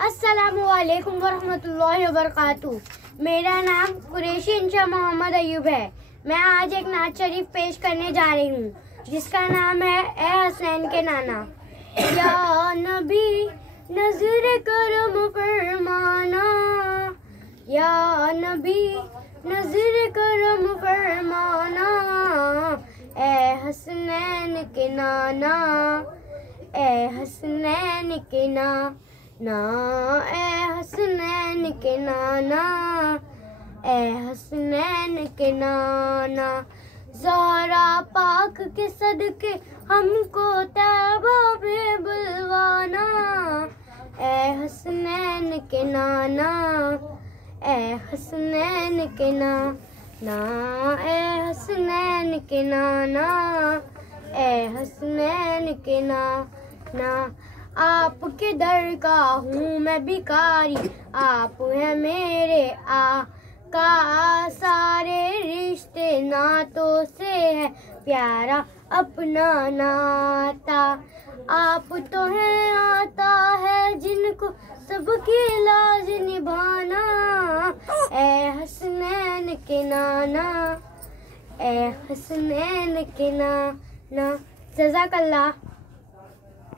अस्सलामुअलैकुम वरहमतुल्लाहि वबरकातुहू। मेरा नाम कुरैशी इंशा मोहम्मद अयूब है। मैं आज एक नात शरीफ पेश करने जा रही हूँ जिसका नाम है ए हसनैन के नाना। या नबी नजर करम फरमाना, या नबी नजर करम फरमाना, ए हसनैन के नाना, ए हसनैन के नाना, ए हसनैन के नाना, ए हसनैन के नाना। ज़हरा पाक के सदके हमको तैबा पे बुलवाना, ए हसनैन के नाना, ए हसनैन के नाना, ए हसनैन के नाना, ए हसनैन के नाना। आपके दर का हूँ मैं भिखारी, आप है मेरे आका। सारे रिश्ते नातों से है प्यारा अपना नाता। आप तो हैं आता है जिनको सबकी लाज निभाना, ए हसनैन के नाना, ए हसनैन के नाना। जज़ाकल्लाह।